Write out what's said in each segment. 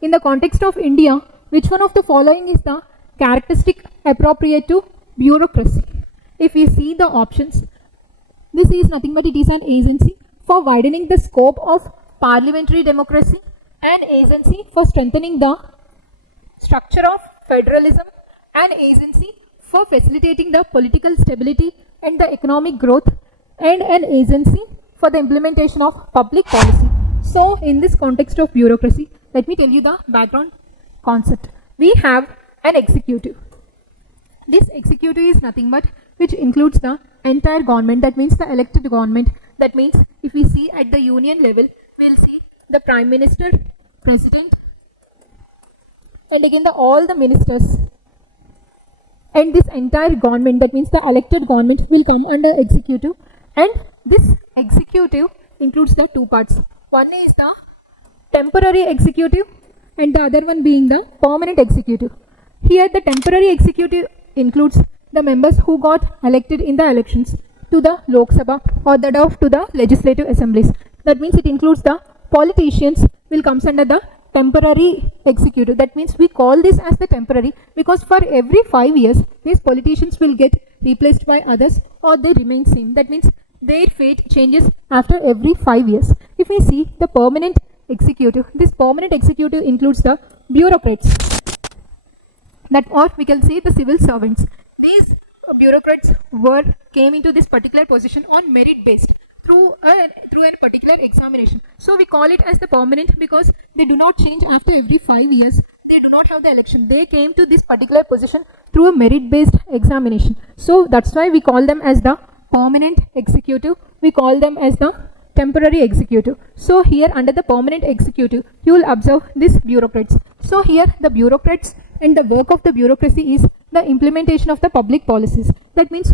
in the context of India, which one of the following is the characteristic appropriate to bureaucracy? If we see the options, this is nothing but it is an agency for widening the scope of parliamentary democracy, an agency for strengthening the structure of federalism, an agency for facilitating the political stability and the economic growth, and an agency for the implementation of public policy. So in this context of bureaucracy, let me tell you the background concept. We have an executive. This executive is nothing but which includes the entire government, that means the elected government. That means if we see at the union level, we will see the prime minister, president, and again all the ministers. And this entire government, that means the elected government, will come under executive, and this executive includes the two parts. One is the temporary executive and the other one being the permanent executive. Here the temporary executive includes the members who got elected in the elections to the Lok Sabha or to the legislative assemblies. That means it includes the politicians will comes under the temporary executive. That means we call this as the temporary because for every 5 years these politicians will get replaced by others or they remain same. That means their fate changes after every 5 years. If we see the permanent executive, this permanent executive includes the bureaucrats, that or we can say the civil servants. These bureaucrats came into this particular position on merit based through a particular examination. So we call it as the permanent because they do not change after every 5 years. They do not have the election. They came to this particular position through a merit based examination. So that's why we call them as the permanent executive. We call them as the temporary executive. So here under the permanent executive, you will observe these bureaucrats. So here the bureaucrats and the work of the bureaucracy is the implementation of the public policies. That means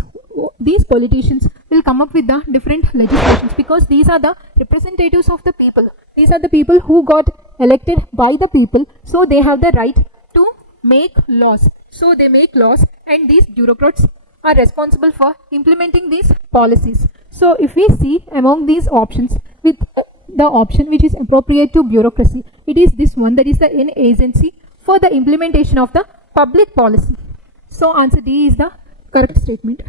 these politicians will come up with the different legislations because these are the representatives of the people. These are the people who got elected by the people, so they have the right to make laws. So they make laws and these bureaucrats are responsible for implementing these policies. So if we see among these options, with the option which is appropriate to bureaucracy, it is this one, that is the an agency for the implementation of the public policy. So answer D is the correct statement.